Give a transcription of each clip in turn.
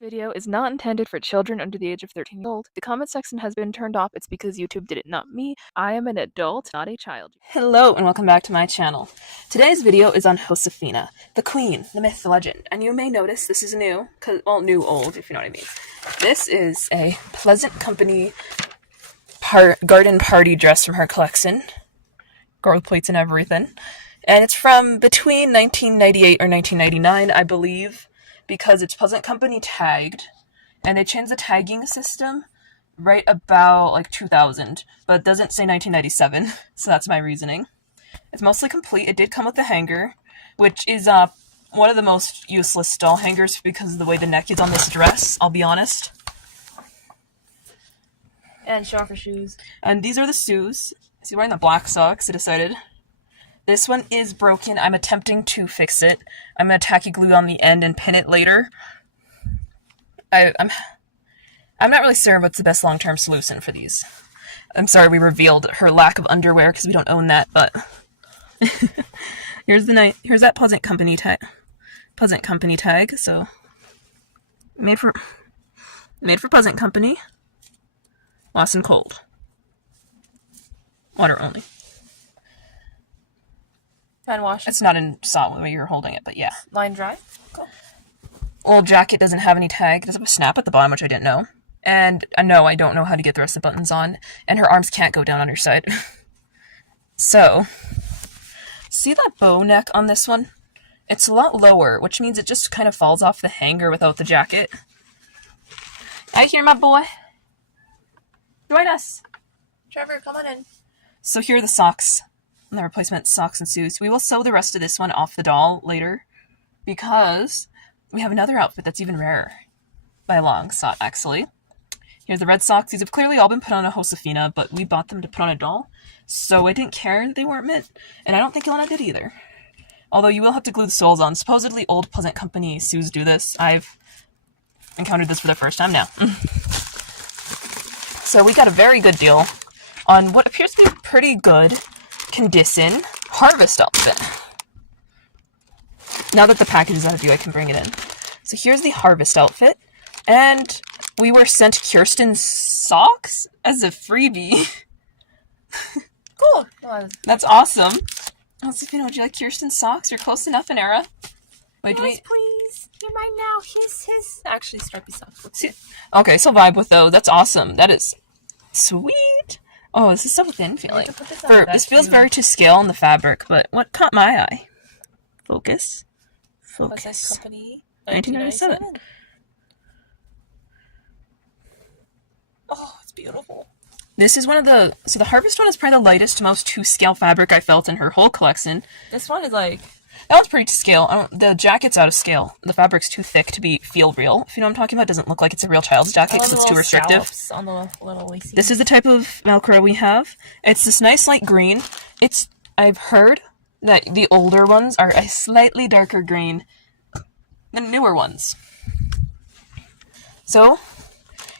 Video is not intended for children under the age of 13 years old. The comment section has been turned off. It's because YouTube did it, not me. I am an adult, not a child. Hello and welcome back to my channel. Today's video is on Josefina, the queen, the myth, the legend. And you may notice this is new, well, new old, if you know what I mean. This is a Pleasant Company garden party dress from her collection. Gold plates and everything. And it's from between 1998 or 1999, I believe, because it's Pleasant Company tagged. And they changed the tagging system right about like 2000, but it doesn't say 1997, so that's my reasoning. It's mostly complete. It did come with a hanger, which is one of the most useless stall hangers because of the way the neck is on this dress, I'll be honest. And show off her shoes. And these are the shoes. See, wearing the black socks, I decided. This one is broken. I'm attempting to fix it. I'm going to tacky glue on the end and pin it later. I'm not really certain what's the best long-term solution for these. I'm sorry we revealed her lack of underwear because we don't own that, but here's that Pleasant Company tag. So made for Pleasant Company. Lost and cold. Water only. Hand wash. It's not in saw the way you're holding it, but yeah. Line dry. Cool. Old jacket doesn't have any tag. It does have a snap at the bottom, which I didn't know. And no, I don't know how to get the rest of the buttons on. And her arms can't go down on her side. So, see that bow neck on this one? It's a lot lower, which means it just kind of falls off the hanger without the jacket. I hear my boy. Join us. Trevor, come on in. So here are the socks. And the replacement socks and shoes. We will sew the rest of this one off the doll later because we have another outfit that's even rarer by a long shot, actually. Here's the red socks. These have clearly all been put on a Josefina, but we bought them to put on a doll, so I didn't care that they weren't mint, and I don't think Ilana did either. Although you will have to glue the soles on. Supposedly old Pleasant Company shoes do this. I've encountered this for the first time now. So we got a very good deal on what appears to be a pretty good condition harvest outfit. Now that the package is out of view, I can bring it in. So here's the harvest outfit, and we were sent Kirsten's socks as a freebie. Cool. That's awesome. Josefina, would you like Kirsten's socks? You're close enough, Anera. Wait, Yes, please. You're mine now. His. Actually, stripy socks. See, okay, so vibe with those. That's awesome. That is sweet. Oh, this is so thin feeling. This feels very to scale on the fabric, but what caught my eye? Focus. Pleasant Company. 1997. Oh, it's beautiful. This is so the Harvest one is probably the lightest, most to-scale fabric I felt in her whole collection. This one is like... That one's pretty to scale. The jacket's out of scale. The fabric's too thick to feel real. If you know what I'm talking about, it doesn't look like it's a real child's jacket because it's too restrictive. On the little lacy. This is the type of Velcro we have. It's this nice light green. I've heard that the older ones are a slightly darker green than newer ones. So,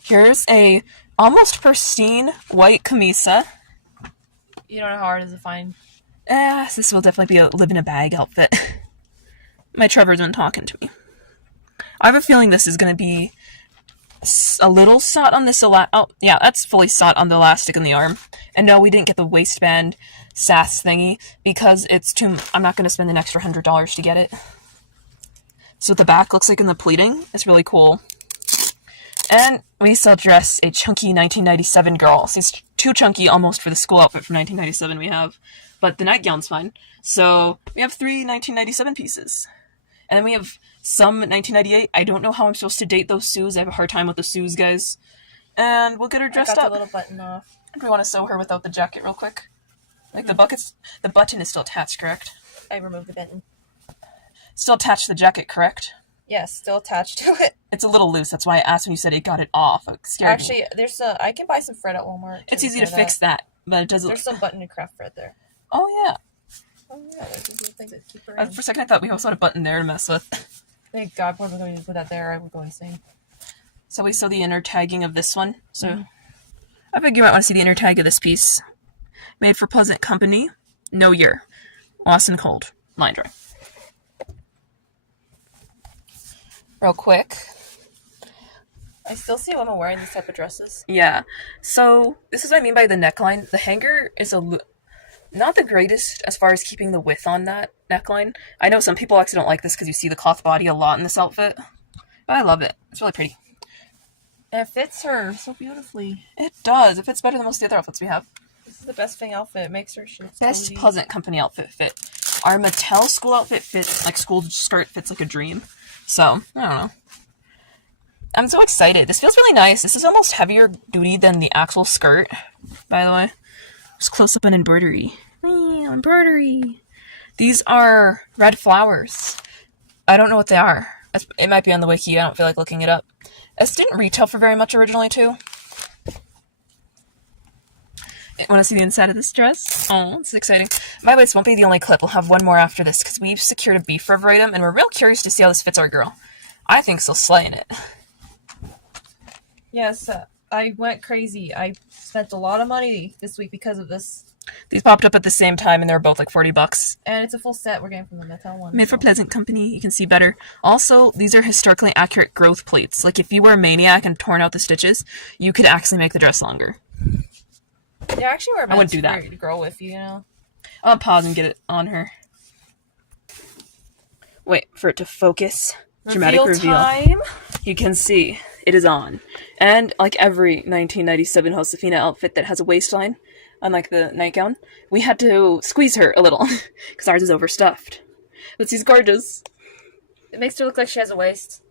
here's a almost pristine white camisa. You don't know how hard it is to find. This will definitely be a live-in-a-bag outfit. My Trevor's been talking to me. I have a feeling this is going to be a little sot on this oh, yeah, that's fully sot on the elastic in the arm. And no, we didn't get the waistband sass thingy because it's I'm not going to spend an extra $100 to get it. So what the back looks like in the pleating is really cool. And we still dress a chunky 1997 girl. So it's too chunky almost for the school outfit from 1997 we have. But the nightgown's fine. So we have 3 1997 pieces. And then we have some 1998. I don't know how I'm supposed to date those shoes. I have a hard time with the shoes, guys. And we'll get her dressed up. The little button off. Do we want to sew her without the jacket real quick? Like the button is still attached, correct? I removed the button. Still attached to the jacket, correct? Yes, still attached to it. It's a little loose. That's why I asked when you said it got it off. It scared me. Actually, I can buy some thread at Walmart. It's easy to fix that, but it doesn't. There's some button and craft thread there. Oh yeah. Oh yeah, there's these little things that keep her in. For a second, I thought we also had a button there to mess with. Thank God, we're going to put that there. I would go insane. So we saw the inner tagging of this one. So I figure you might want to see the inner tag of this piece. Made for Pleasant Company. No year. Lost and cold. Line dry. Real quick. I still see women wearing these type of dresses. Yeah. So this is what I mean by the neckline. The hanger is not the greatest as far as keeping the width on that neckline. I know some people actually don't like this because you see the cloth body a lot in this outfit, but I love it. It's really pretty. And it fits her so beautifully. It does. It fits better than most of the other outfits we have. This is the best thing outfit. It makes her Best Pleasant Company outfit fit. Our Mattel school outfit fits, like school skirt fits like a dream. So, I don't know. I'm so excited. This feels really nice. This is almost heavier duty than the actual skirt, by the way. Just close up on embroidery. Embroidery. These are red flowers. I don't know what they are. It might be on the wiki. I don't feel like looking it up. This didn't retail for very much originally, too. Want to see the inside of this dress? Oh, it's exciting. By the way, this won't be the only clip. We'll have one more after this because we've secured a Beforever item, and we're real curious to see how this fits our girl. I think she'll slay in it. Yes, I went crazy. I spent a lot of money this week because of this. These popped up at the same time, and they were both like $40. And it's a full set we're getting from the Mattel one. Made for Pleasant Company. You can see better. Also, these are historically accurate growth plates. Like, if you were a maniac and torn out the stitches, you could actually make the dress longer. They actually were I wouldn't do that. To grow with you know? I'll pause and get it on her. Wait for it to focus. Dramatic reveal. Time. You can see it is on. And like every 1997 Josefina outfit that has a waistline, unlike the nightgown, we had to squeeze her a little because ours is overstuffed. But she's gorgeous. It makes her look like she has a waist.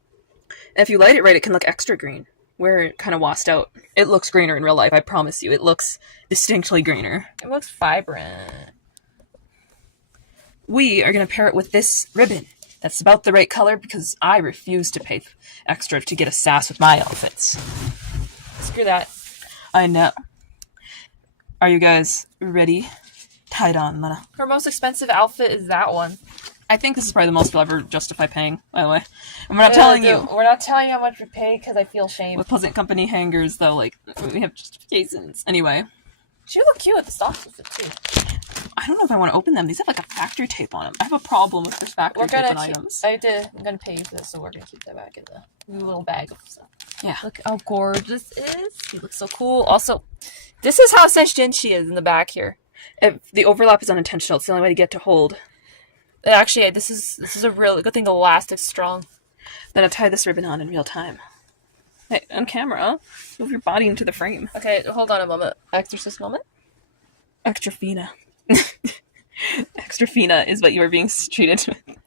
And if you light it right, it can look extra green. Where it kind of washed out. It looks greener in real life, I promise you. It looks distinctly greener. It looks vibrant. We are going to pair it with this ribbon. That's about the right color because I refuse to pay extra to get a sass with my outfits. Screw that. I know. Are you guys ready? Tie it on, Lana. Her most expensive outfit is that one. I think this is probably the most we'll ever justify paying, by the way. And we're not telling you. We're not telling you how much we pay because I feel shame. With Pleasant Company hangers, though, like, we have justifications. Anyway. She would look cute with the socks with it, too. I don't know if I want to open them. These have, like, a factory tape on them. I have a problem with this factory tape on items. I'm going to pay you for this, so we're going to keep that back in the new little bag of stuff. Yeah. Look how gorgeous this is. She looks so cool. Also, this is how cinched in she is in the back here. The overlap is unintentional. It's the only way to get to hold. Actually, this is a real good thing. The elastic's strong. Then I tie this ribbon on in real time. Hey, on camera, move your body into the frame. Okay, hold on a moment. Exorcist moment. Extrafina. Extrafina is what you are being treated with.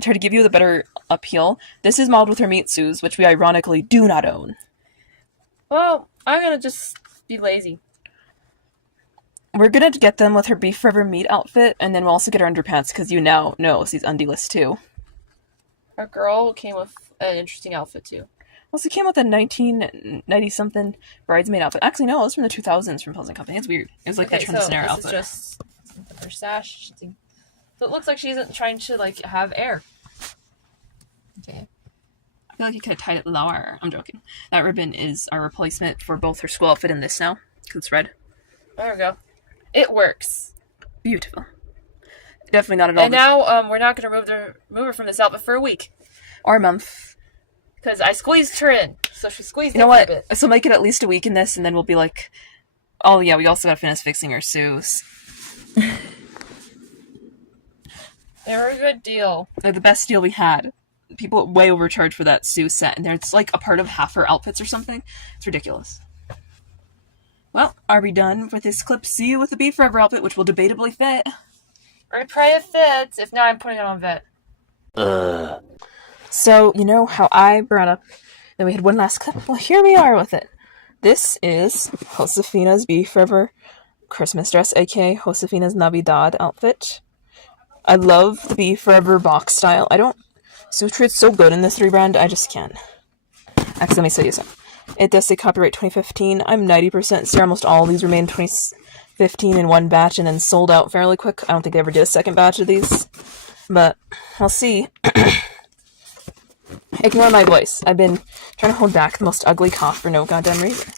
Try to give you the better appeal. This is modeled with her Mitsus, which we ironically do not own. Well, I'm gonna just be lazy. We're gonna get them with her Beforever meat outfit, and then we'll also get her underpants, because you now know she's undieless too. Our girl came with an interesting outfit too. Well, she came with a 1990-something bridesmaid outfit. Actually, no, it was from the 2000s from Pleasant Company. It's weird. It was like that Transnera outfit. This is just her sash. So it looks like she's trying to like have air. Okay. I feel like you could have tied it lower. I'm joking. That ribbon is our replacement for both her school outfit and this now, because it's red. There we go. It works. Beautiful. Definitely not at all. And now we're not going to move her from this outfit for a week. Or a month. Because I squeezed her in. So she squeezed in. You know what? So make it at least a week in this, and then we'll be like, oh yeah, we also got to finish fixing her shoes. They were a good deal. They're the best deal we had. People way overcharged for that Sue set, and it's like a part of half her outfits or something. It's ridiculous. Well, are we done with this clip? See you with the Beforever outfit, which will debatably fit. I pray it fits. If not, I'm putting it on vet. So, you know how I brought up that we had one last clip? Well, here we are with it. This is Josefina's Beforever Christmas dress, aka Josefina's Navidad outfit. I love the Beforever box style. Suture it's so good in this rebrand, I just can't. Actually, let me show you some. It does say copyright 2015. I'm 90% sure almost all of these remain 2015 in one batch and then sold out fairly quick. I don't think they ever did a second batch of these. But, we'll see. Ignore my voice. I've been trying to hold back the most ugly cough for no goddamn reason.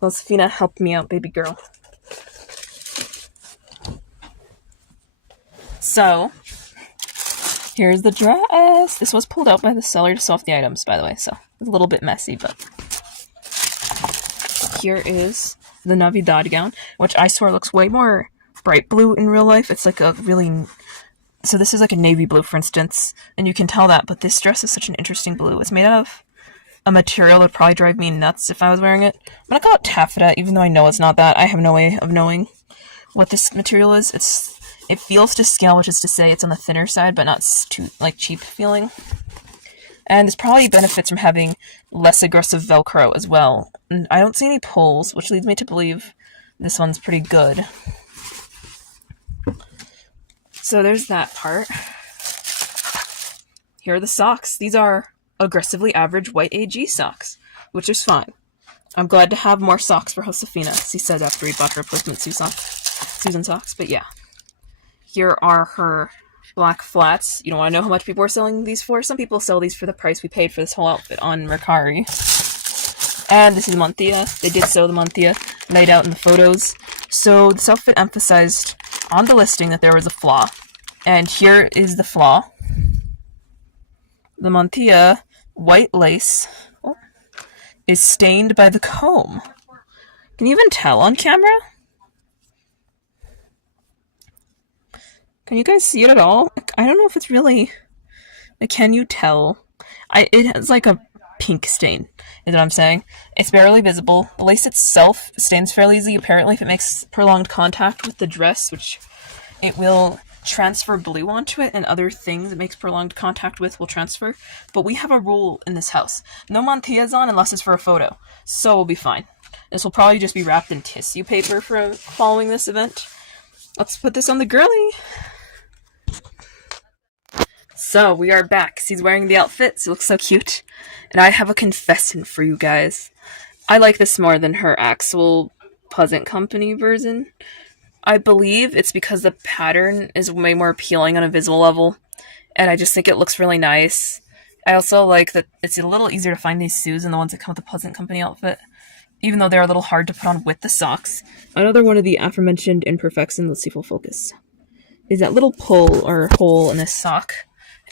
Josefina, help me out, baby girl. So, Here's the dress. This was pulled out by the seller to sell off the items, by the way, so it's a little bit messy, but here is the Navidad gown, which I swear looks way more bright blue in real life. It's like a really... So this is like a navy blue, for instance, and you can tell that, but this dress is such an interesting blue. It's made out of a material that would probably drive me nuts if I was wearing it. I'm gonna call it taffeta, even though I know it's not that. I have no way of knowing what this material is. It feels to scale, which is to say it's on the thinner side, but not too like cheap feeling. And this probably benefits from having less aggressive Velcro as well. And I don't see any pulls, which leads me to believe this one's pretty good. So there's that part. Here are the socks. These are aggressively average white AG socks, which is fine. I'm glad to have more socks for Josefina, as he said after he bought her replacement Susan socks. But yeah, here are her black flats. You don't want to know how much people are selling these for? Some people sell these for the price we paid for this whole outfit on Mercari. And this is Mantia. They did sew the Mantia laid out in the photos. So this outfit emphasized on the listing that there was a flaw. And here is the flaw. The Mantia white lace is stained by the comb. Can you even tell on camera? Can you guys see it at all? I don't know if it's really... Like, can you tell? It has like a pink stain, is what I'm saying. It's barely visible. The lace itself stains fairly easy, apparently, if it makes prolonged contact with the dress, which it will transfer blue onto it, and other things it makes prolonged contact with will transfer. But we have a rule in this house. No mantillas on unless it's for a photo. So we'll be fine. This will probably just be wrapped in tissue paper for following this event. Let's put this on the girly. So, we are back. She's wearing the outfit. She looks so cute. And I have a confession for you guys. I like this more than her actual Pleasant Company version. I believe it's because the pattern is way more appealing on a visual level. And I just think it looks really nice. I also like that it's a little easier to find these shoes than the ones that come with the Pleasant Company outfit. Even though they're a little hard to put on with the socks. Another one of the aforementioned imperfections, let's see if we'll focus, is that little pull or hole in this sock.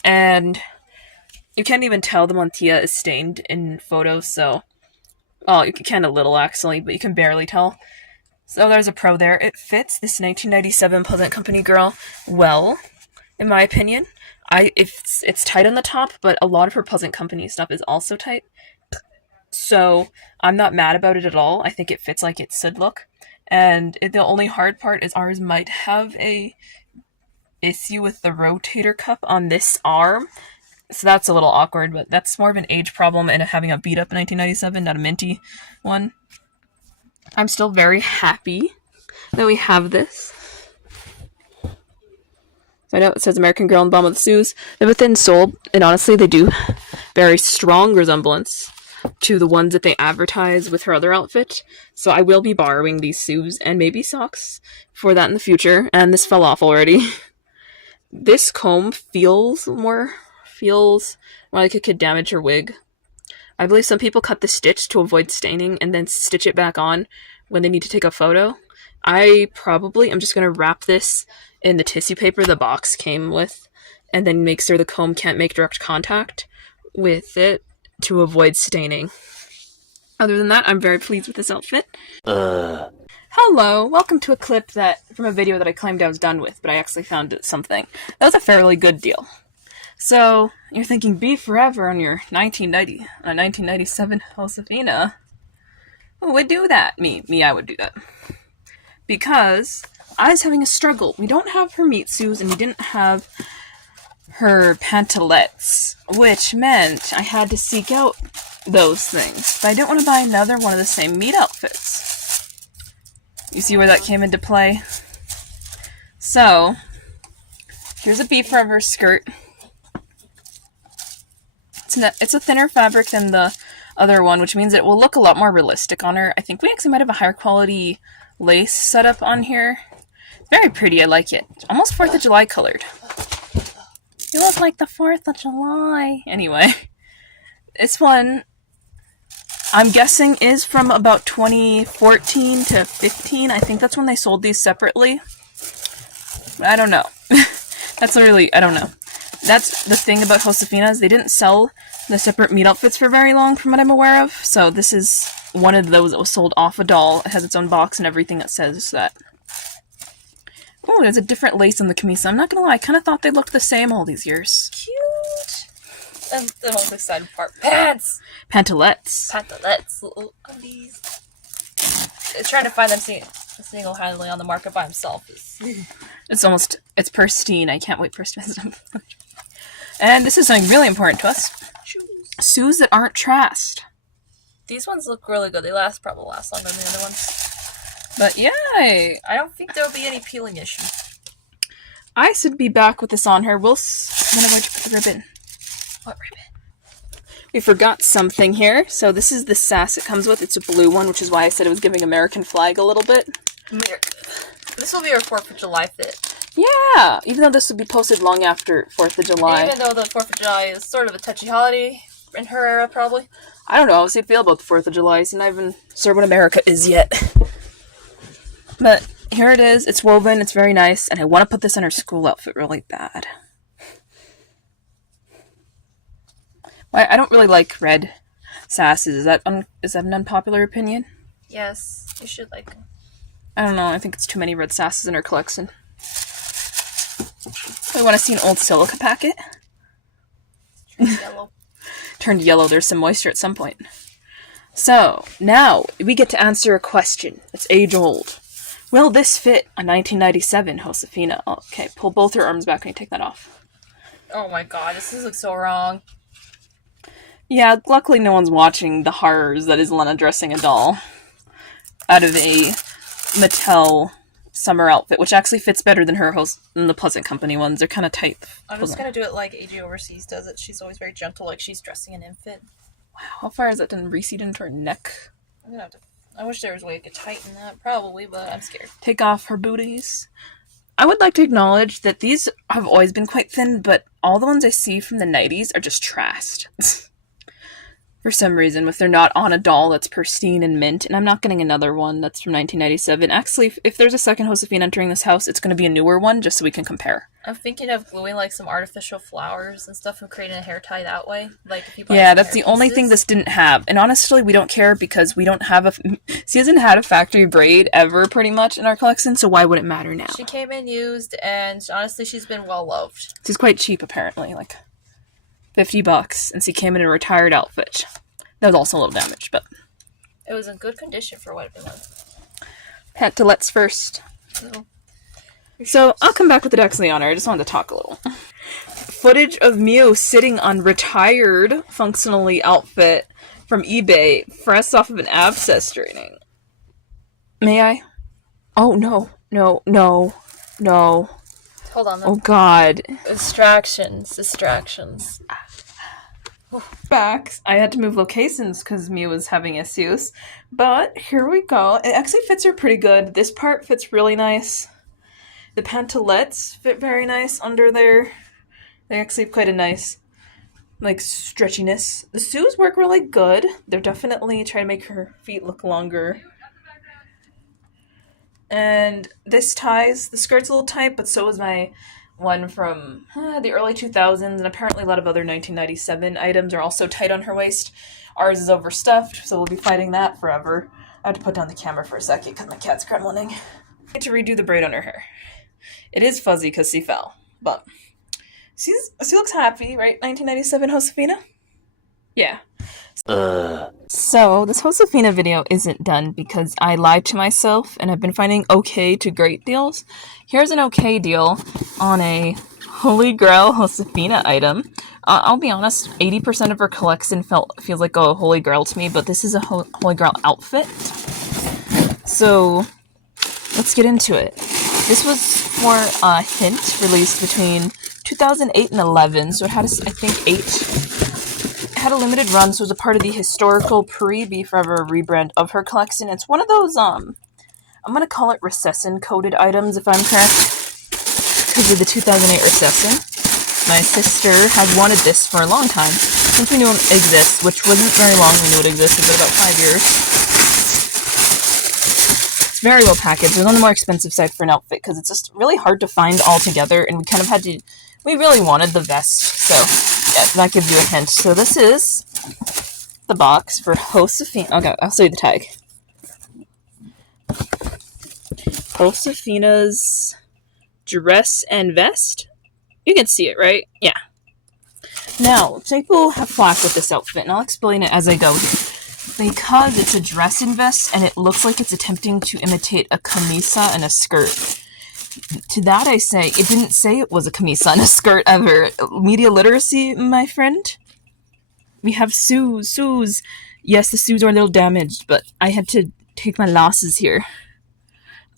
And you can't even tell the mantilla is stained in photos, so... Well, you can a little, actually, but you can barely tell. So there's a pro there. It fits this 1997 Pleasant Company girl well, in my opinion. It's tight on the top, but a lot of her Pleasant Company stuff is also tight. So I'm not mad about it at all. I think it fits like it should look. And the only hard part is ours might have a issue with the rotator cuff on this arm. So that's a little awkward, but that's more of an age problem and having a beat up 1997, not a minty one. I'm still very happy that we have this. So I know it says American Girl and Bomb with the Shoes. They're within sold, and honestly, they do very strong resemblance to the ones that they advertise with her other outfit. So I will be borrowing these shoes and maybe socks for that in the future. And this fell off already. This comb feels like it could damage your wig. I believe some people cut the stitch to avoid staining and then stitch it back on when they need to take a photo. I'm just going to wrap this in the tissue paper the box came with and then make sure the comb can't make direct contact with it to avoid staining. Other than that, I'm very pleased with this outfit. Hello, welcome to a clip from a video that I claimed I was done with, but I actually found something. That was a fairly good deal. So, you're thinking Beforever on your 1997 Josefina. Who would do that? Me, I would do that. Because I was having a struggle. We don't have her meat shoes, and we didn't have her pantalettes, which meant I had to seek out those things. But I didn't want to buy another one of the same meat outfits. You see where that came into play? So, here's a Beforever skirt. It's a thinner fabric than the other one, which means it will look a lot more realistic on her. I think we actually might have a higher quality lace setup on here. It's very pretty, I like it. It's almost 4th of July colored. You look like the 4th of July. Anyway, this one, I'm guessing, is from about 2014 to 15. I think that's when they sold these separately. But I don't know. I don't know. That's the thing about Josefina, is they didn't sell the separate meat outfits for very long, from what I'm aware of. So this is one of those that was sold off a doll. It has its own box and everything that says that. Oh, there's a different lace on the camise. I'm not gonna lie, I kind of thought they looked the same all these years. Cute. And the most exciting part, pants. Pantalettes. Pantalettes, little undies. Trying to find them single-handedly on the market by himself is. It's pristine. I can't wait for us to visit them. And this is something really important to us. Shoes that aren't trashed. These ones look really good. They probably last longer than the other ones. But yay! I don't think there'll be any peeling issue. I should be back with this on her. Then I want to put the ribbon. What ribbon? We forgot something here. So this is the sass it comes with. It's a blue one, which is why I said it was giving American flag a little bit. This will be our 4th of July fit. Yeah! Even though this will be posted long after 4th of July. Even though the 4th of July is sort of a touchy holiday in her era, probably. I don't know how I feel about the 4th of July. I'm not even sure what America is yet. But here it is. It's woven. It's very nice. And I want to put this in her school outfit really bad. I don't really like red sasses. Is that an unpopular opinion? Yes, you should like them. I don't know. I think it's too many red sasses in her collection. I want to see an old silica packet. Yellow. Turned yellow. There's some moisture at some point. So, now we get to answer a question. It's age-old. Will this fit a 1997 Josefina? Okay, pull both her arms back when you take that off. Oh my god, this looks so wrong. Yeah, luckily no one's watching the horrors that is Lena dressing a doll out of a Mattel summer outfit, which actually fits better than the Pleasant Company ones. They're kind of tight. I'm just gonna do it like AJ Overseas does it. She's always very gentle, like she's dressing an infant. Wow, how far is that done recede into her neck? I'm gonna have to. I wish there was a way I could tighten that, probably, but I'm scared. Take off her booties. I would like to acknowledge that these have always been quite thin, but all the ones I see from the 90s are just trashed. For some reason, if they're not on a doll that's pristine and mint, and I'm not getting another one that's from 1997. Actually, if there's a second Josefina entering this house, it's going to be a newer one, just so we can compare. I'm thinking of gluing like some artificial flowers and stuff and creating a hair tie that way. Like if you yeah, that's the only thing this didn't have. And honestly, we don't care because we don't have she hasn't had a factory braid ever, pretty much, in our collection, so why would it matter now? She came in used, and honestly, she's been well loved. She's quite cheap, apparently, like $50, and she came in a retired outfit. That was also a little damaged, but it was in good condition for what it was. Pantalettes first. So, I'll come back with the Dexley on her. I just wanted to talk a little. Footage of Mew sitting on retired, functionally outfit from eBay, fresh off of an abscess training. May I? Oh, no. Hold on. Oh, God. Distractions. Back. I had to move locations because Mew was having issues. But here we go. It actually fits her pretty good. This part fits really nice. The pantalettes fit very nice under there. They actually have quite a nice, like, stretchiness. The shoes work really good. They're definitely trying to make her feet look longer. And this ties, the skirt's a little tight, but so is my one from the early 2000s, and apparently a lot of other 1997 items are also tight on her waist. Ours is overstuffed, so we'll be fighting that forever. I have to put down the camera for a second because my cat's gremlining. I need to redo the braid on her hair. It is fuzzy because she fell, but she looks happy, right? 1997 Josefina? Yeah. So, this Josefina video isn't done because I lied to myself and I've been finding okay to great deals. Here's an okay deal on a Holy Grail Josefina item. I'll be honest, 80% of her collection feels like a Holy Grail to me, but this is a Holy Grail outfit. So, let's get into it. This was for a hint released between 2008 and 11, so it had, I think, 8. It had a limited run, so it was a part of the historical pre-Beforever rebrand of her collection. It's one of those, I'm going to call it recession-coded items, if I'm correct, because of the 2008 recession. My sister had wanted this for a long time, since we knew it exists, which wasn't very long we knew it existed, but about 5 years. It's very well packaged. It was on the more expensive side for an outfit, because it's just really hard to find all together, and we we really wanted the vest, so yeah, that gives you a hint. So this is the box for Josefina. Okay, I'll show you the tag. Josefina's dress and vest. You can see it, right? Yeah. Now, people have flack with this outfit, and I'll explain it as I go here. Because it's a dress and vest, and it looks like it's attempting to imitate a camisa and a skirt. To that I say, it didn't say it was a camisa and a skirt ever. Media literacy, my friend? We have shoes. Yes, the shoes are a little damaged, but I had to take my losses here.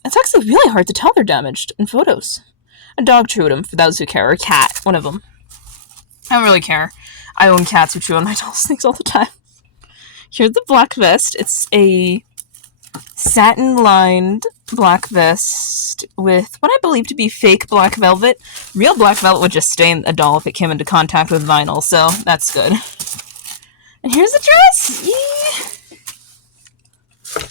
It's actually really hard to tell they're damaged in photos. A dog chewed them, for those who care, or a cat, one of them. I don't really care. I own cats who chew on my dolls' things all the time. Here's the black vest. It's a satin-lined black vest with what I believe to be fake black velvet. Real black velvet would just stain a doll if it came into contact with vinyl, so that's good. And here's the dress! Yee!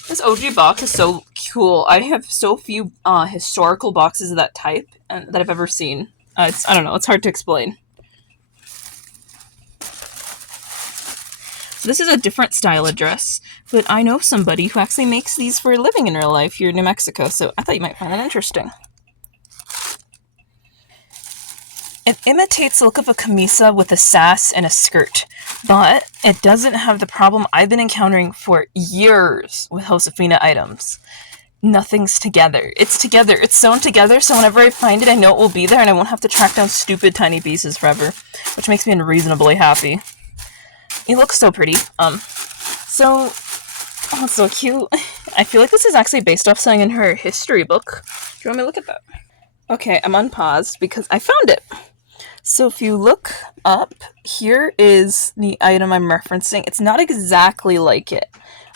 This OG box is so cool. I have so few historical boxes of that type that I've ever seen. I don't know, it's hard to explain. So this is a different style of dress, but I know somebody who actually makes these for a living in real life here in New Mexico, so I thought you might find that interesting. It imitates the look of a camisa with a sass and a skirt, but it doesn't have the problem I've been encountering for years with Josefina items. Nothing's together. It's together. It's sewn together, so whenever I find it, I know it will be there, and I won't have to track down stupid tiny pieces forever, which makes me unreasonably happy. It looks so pretty. Oh, it's so cute. I feel like this is actually based off something in her history book. Do you want me to look at that? Okay, I'm unpaused because I found it. So if you look up, here is the item I'm referencing. It's not exactly like it.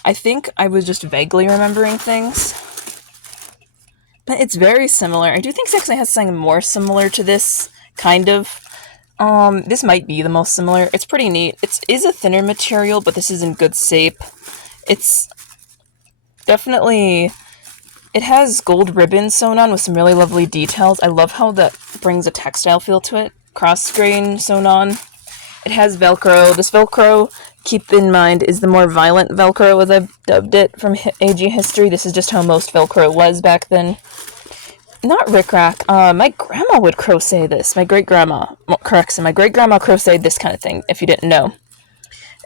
I think I was just vaguely remembering things. But it's very similar. I do think it actually has something more similar to this, kind of. This might be the most similar. It's pretty neat. It is a thinner material, but this is in good shape. It's definitely... It has gold ribbons sewn on with some really lovely details. I love how that brings a textile feel to it. Cross-grain sewn on. It has Velcro. This Velcro, keep in mind, is the more violent Velcro, as I've dubbed it from AG history. This is just how most Velcro was back then. Not rickrack. My grandma would crochet this. My great-grandma. Correction, my great-grandma crocheted this kind of thing, if you didn't know.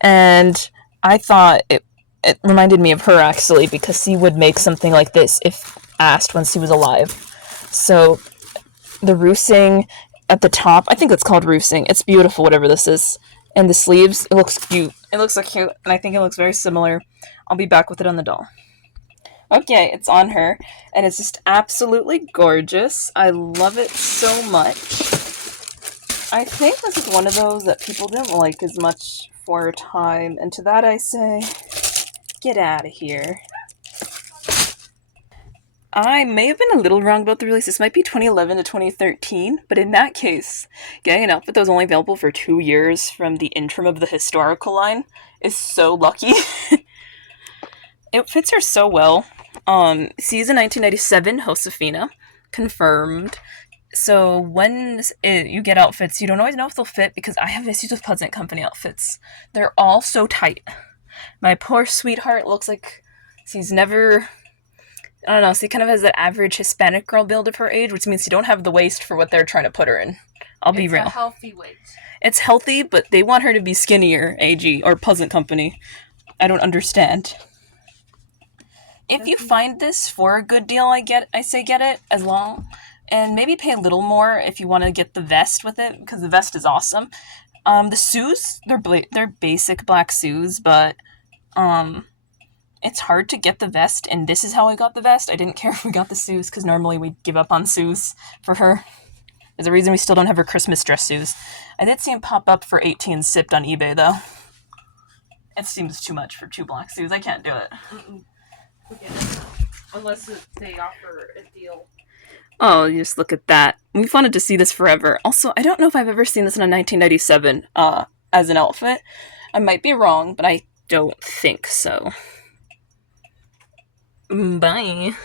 And I thought it reminded me of her, actually, because she would make something like this if asked when she was alive. So, the ruching at the top, I think it's called ruching. It's beautiful, whatever this is. And the sleeves, it looks cute. It looks so cute, and I think it looks very similar. I'll be back with it on the doll. Okay, it's on her, and it's just absolutely gorgeous. I love it so much. I think this is one of those that people didn't like as much for a time, and to that I say, get out of here. I may have been a little wrong about the release. This might be 2011 to 2013, but in that case, getting an outfit that was only available for 2 years from the interim of the historical line is so lucky. It fits her so well. Season 1997, Josefina, confirmed. So when you get outfits, you don't always know if they'll fit, because I have issues with Pleasant Company outfits. They're all so tight. My poor sweetheart looks like she's never... I don't know, she kind of has that average Hispanic girl build of her age, which means she don't have the waist for what they're trying to put her in. I'll be real. It's a healthy waist. It's healthy, but they want her to be skinnier, AG, or Pleasant Company. I don't understand. If you find this for a good deal, I say get it, as long, and maybe pay a little more if you want to get the vest with it, because the vest is awesome. The shoes, they're basic black shoes, but, it's hard to get the vest, and this is how I got the vest. I didn't care if we got the shoes, because normally we give up on shoes for her. There's a reason we still don't have her Christmas dress shoes. I did see them pop up for $18 sipped on eBay, though. It seems too much for 2 black shoes. I can't do it. Forget it. Unless they offer a deal. Oh, just look at that. We've wanted to see this forever. Also, I don't know if I've ever seen this in a 1997 as an outfit. I might be wrong, but I don't think so. Bye.